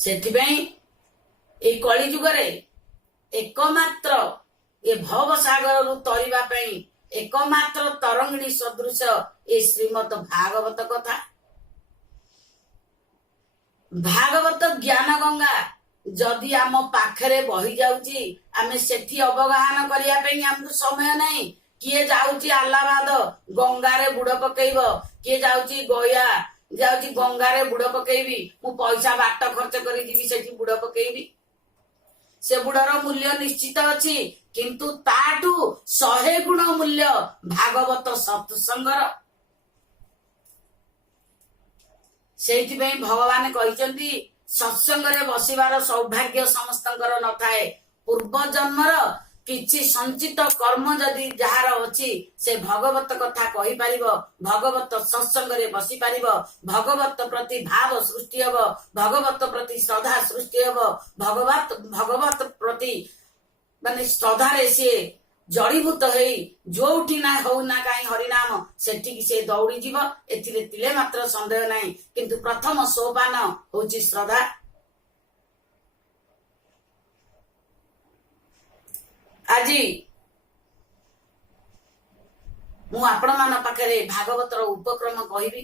ସେଥିପାଇଁ ଏଇ କଳି ଯୁଗରେ एकमात्र ए भव सागर तरिबा पई एकमात्र तरंगिणी सदृश ए श्रीमद भागवत कथा। भागवत ज्ञान गंगा जदि आम पाखरे बही जाउची आमे सेठी अवगाहन करिया पई हमको समय नहीं। किए जाउची आलाबाद गंगारे बुड़ पकेइबो, किए जाउची गया जाउची गंगारे बुड़ पकेइबी, मु पैसा बाट खर्च करी दिबी सेठी बुड़ पकेइबी। से बुड़र मूल्य निश्चित अच्छी, किंतु ताठू 100 गुण मूल्य भागवत सत्संगर। सेइथिपई भगवान कहिसंती सत्संगरे बसिबार सौभाग्य समस्तंकर नथाए। पूर्व जन्मर किछि संचित कर्म जदि जहार अछि से भगवत कथा कहि पारिबो, भगवत सत्संगरे बसि पारिबो, भगवत प्रति भाव सृष्टि हबो, भगवत प्रति श्रद्धा सृष्टि हबो, भगवत प्रति माने श्रद्धारे से जड़ीभूत हेई जोठी ना हो ना काई हरिनाम सेठी से दौड़ी जीव। एथिरे तिले मात्र संदेह नाही, किंतु प्रथम सोपान होची श्रद्धा। आज मु आपण मान पाखरे भागवतर उपक्रम कहिबी।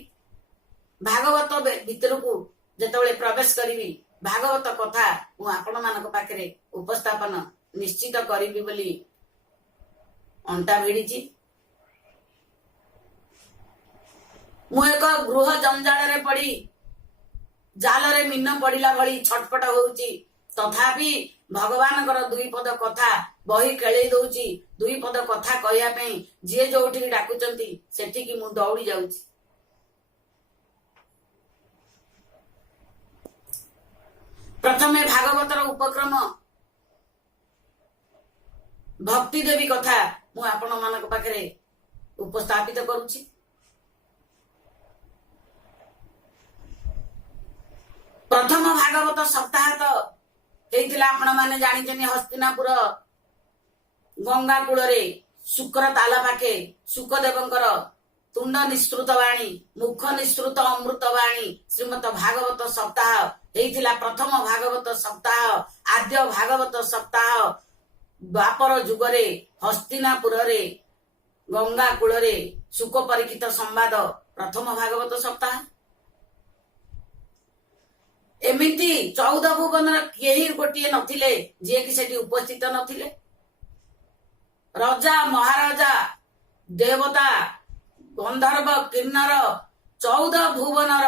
भागवत भीतर को जेतबेले प्रवेश करिवि भागवत कथा मु आपण मान पाखरे उपस्थापन निश्चित करिवि बोली अंटा भिड़ीची। मु एक गृह जंजाल रे पड़ी जाल रे मीन पड़िला भली छटपट होउची, तथापि भगवान दुई पद कथा बही खेल दौची। दुई पद कथा कहया पई जे जोठी डाकुचंती सेठी की मु दौड़ी जाउची। प्रथमे भागवतर उपक्रम भक्ति देवी कथा मु आपण मानक पाखरे उपस्थापित करूची। प्रथम भागवत सप्ताह तो हेतिला आपण माने जानिचनी हस्तिनापुर गंगा कूଳରେ शुक्र ताला पाखे सुखदेवंकर तुंड निस्तृत वाणी मुख निस्तृत अमृत वाणी श्रीमद भागवत सप्ताह हेतिला प्रथम भागवत सप्ताह। आद्य भागवत सप्ताह द्वापर जुगरे हस्तिनापुर रे गंगा कूଳରେ सुख परीक्षित संवाद प्रथम भागवत सप्ताह। एमिति 14 भुवन केही गोटिए नथिले जे कि सेठी उपस्थित नथिले। राजा महाराजा देवता गंधर्व किन्नर 14 भुवनर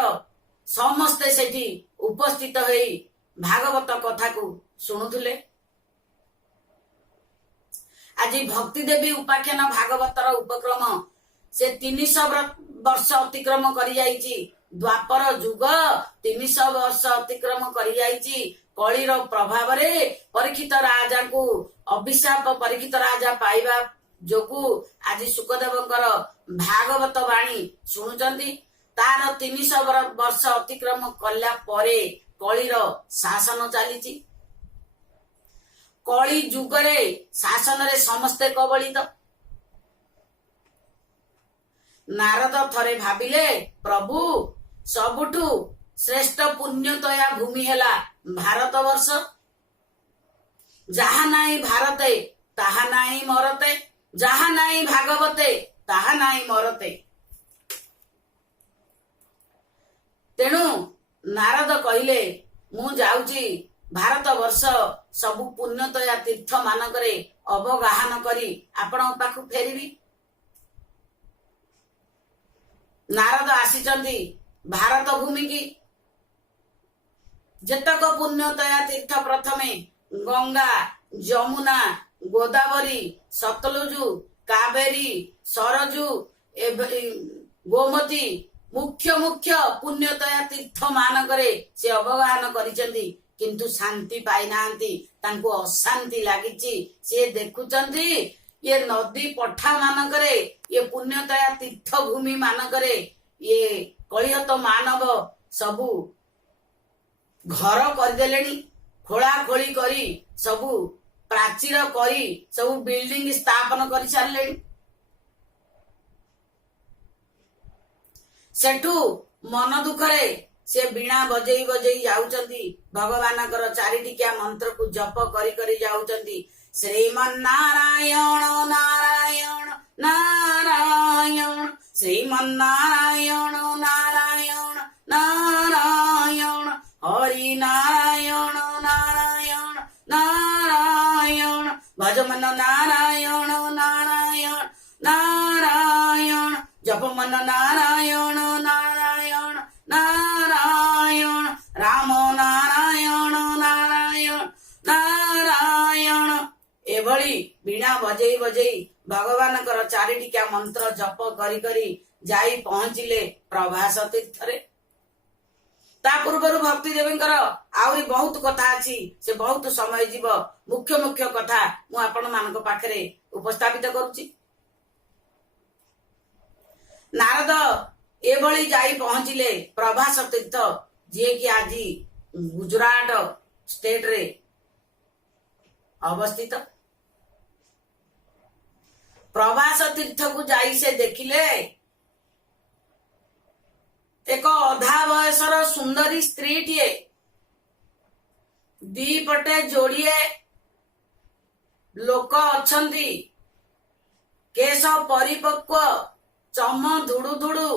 समस्ते सेठी उपस्थित होई भागवत कथा को सुनुथिले। आज भक्ति देवी उपाख्यान भागवतर उपक्रम से 300 वर्ष अतिक्रम करि जाइछि। द्वापर जुग 300 वर्ष अतिक्रम करि जाइछि। कलिर प्रभाव रे परीक्षित राजा को अभिशाप परीक्षित राजा पाइबा जोगु आज सुखदेवंकर भागवत वाणी सुनुचंती। तार 300 वर्ष अतिक्रम कला परे कलिर शासन चलीछि। कली जुगरे शासन रे समस्ते कबलित। नारद थरे भाबिले प्रभु सबुठु श्रेष्ठ पुण्यतया भूमि हेला भारत वर्ष। जहा नाई भारते ताहा नाई मरते, जहा नाई भागवते ताहा नाई मरते। तेणु नारद कहिले मु जाउची भारत वर्ष सबु पुण्यतया तीर्थ मानकरे अवगाहन करी आपण पाखु फेरिबी। नारद आसीचंती भारत भूमि की जेतक पुण्यतया तीर्थ प्रथमे गंगा जमुना गोदावरी सतलुजु कावेरी सरजु गोमती मुख्य मुख्य पुण्यतया तीर्थ मानकरे से अवगाहन करिचंती, किंतु शांति पाई नांती, तांको अशांति लागिची। से देखुचंती ये नदी पठा मानकरे ये पुण्यतया तीर्थ भूमि मानकरे ये कलिहत मानव सबु घर करदेलेनी, खोला खोली करी सबु प्राचीर करी सबु बिल्डिंग स्थापन करि सारलेनी। सेठू मन दुखरे से वीणा बजेई बजेई जाउचंती भगवानकर चारिटिकिया मंत्र को जप करी करी जाउचंती श्रीमन्नारायण नारायण नारायण श्रीमन्नारायण नारायण नारायण हरि नारायण नारायण नारायण भज मन नारायण नारायण नारायण जप मन नारायण नारायण नारायण राम नारायण नारायण नारायण एभली वीणा बजेई बजेई भगवानकर चारिटिका मंत्र जप करी करी जाई पहुंचिले प्रभास तीर्थरे। ता पूर्व भक्ति देवींकर आउरी बहुत कथा अछि से बहुत समय जीव मुख्य मुख्य कथा मु आपण मानक पाखरे उपस्थापित करूची। नारद एभली जाई पहुंचिले प्रभास तीर्थ जे कि आज गुजरात स्टेट रे अवस्थित। प्रभास तीर्थ को जाई से देखिले एक अधा बयसर सुंदरी स्त्री टीए दी पटे जोड़िए लोक अछंती केश परिपक्व चम धुड़ु धुड़ु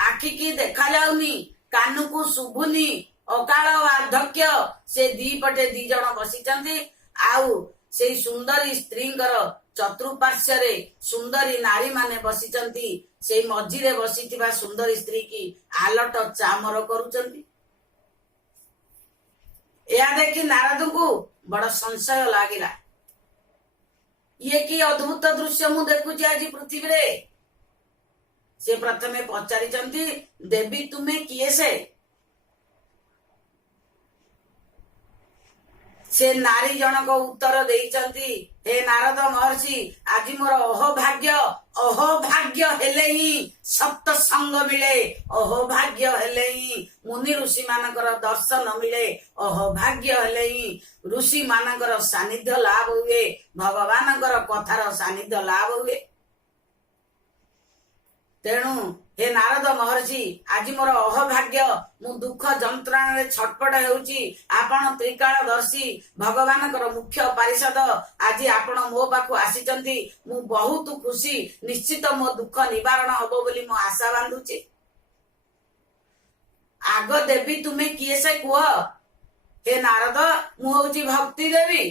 आखि की देखा जाउनी कानु को शुभुनी अकाल वार्धक्य से दी पटे दी जन बसिचंती आउ से सुंदरी स्त्रींकर चतुर्पार्श्वरे सुंदरी नारी माने बसिचंती से मझिरे बसिथिबा सुंदरी स्त्री की आलट चामर करूचंती। या देखि नारद को बड़ संशय लागिला ये कि अद्भुत दृश्य मु देखुची आज पृथ्वी रे। से प्रथमे पचारिचंती देवी तुमे किए से नारी जनक उत्तर देइचंती हे नारद महर्षि आज मोर अहोभाग्य हेले ही सप्त संग मिले अहोभाग्य हेले ही मुनि ऋषि मानकर दर्शन मिले अहोभाग्य हेले ही ऋषि मानकर सानिध्य लाभ हुए भगवानकर कथार सानिध्य लाभ हुए। तेणु हे नारद महर्षि आज मोर अहोभाग्य मु दुख जंत्रणा रे छटपट हेउची आपण त्रिकालदर्शी भगवानकर मुख्य पारिषद आज आपण मो पाखु आसीचंती मु बहुत खुशी निश्चित मो दुख निवारण हबो बोली मो आशा बांधुची। आग देवी तुमे किए से कुह हे नारद मु होउची भक्ति देवी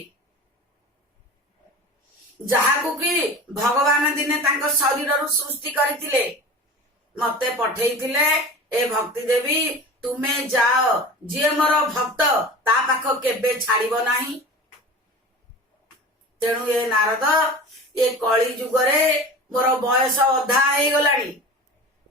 जहाकु कि भगवान दिने तांको शरीररु सृष्टि करिथिले मते पठेइथिले ए भक्ति देवी तुमे जाओ जे मोर भक्त ता पाख केबे छाड़िबो नाही। तेणु ए नारद ए कली जुगरे मोर बयस अधा हे गलानी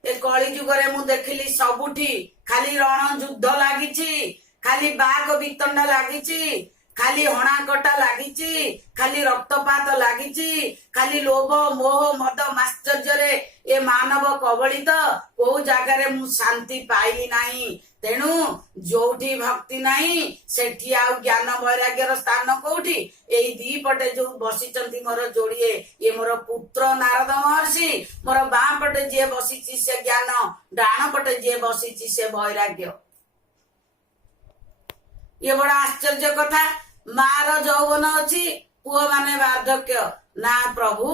ए कली जुगरे मु देखिली सबुठी खाली रण युद्ध लागिची खाली बाघ बितंडा लागिची खाली हणाकटा लागिची खाली रक्तपात लागिची खाली लोभ मोह मद माश्चर्य ए मानव कबलित को जगार मु शांति पाइली नाही। तेणु जोठी भक्ति नाही सेठी आउ ज्ञान वैराग्यर स्थान कोठी एई दी पटे जो बसिचंती मोर जोड़िए ये मोर पुत्र नारद महर्षि मोर बाँ पटे जे बसिची से ज्ञान डाण पटे जे बसिची से वैराग्य। ये बड़ा आश्चर्य कथा मार जौवन अच्छी पुओ माने वार्धक्य ना प्रभु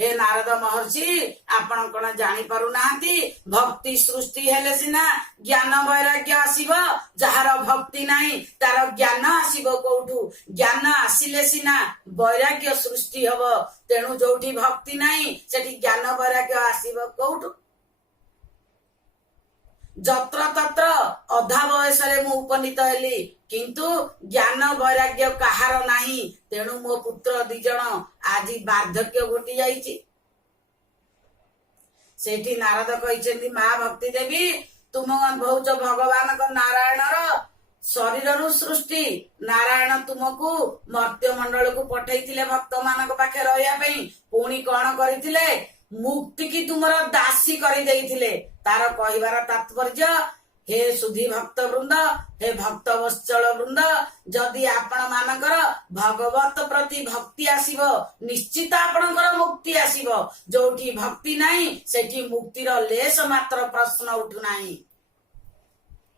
हे नारद महर्षि आपण कण जानी पारु नाहंती भक्ति सृष्टि हेले सिना ज्ञान वैराग्य आसीबो जहार भक्ति नाही तार ज्ञान आसीबो कोठू ज्ञान आसिले सिना वैराग्य सृष्टि हबो। तेणु जोठी भक्ति नाही सेठी ज्ञान वैराग्य आसीबो कोठू। जत्र तत्र अधा बयसरे मु उपनीत हेली किंतु ज्ञान वैराग्य कहार नाही। तेणु मो पुत्र दी जण आज वार्धक्य घटी जाइछि। सेठी नारद कहिसेंती मा भक्ति देवी तुम भौच भगवान को नारायण शरीर सृष्टि नारायण तुमको मर्त्य मंडल को पठेइथिले भक्त मानक पाखे रहिया पई पुणी कौन करिथिले मुक्ति की तुमर दासी करि देइथिले। तार कहिबार तात्पर्य हे सुधी भक्त वृंद हे भक्त वत्सल वृंद जदि आपण मानकर भगवत प्रति भक्ति आसीबो निश्चित आपणकर मुक्ति आसीबो। जोठी भक्ति नाही सेठी मुक्तिर लेश मात्र प्रश्न उठु नाही।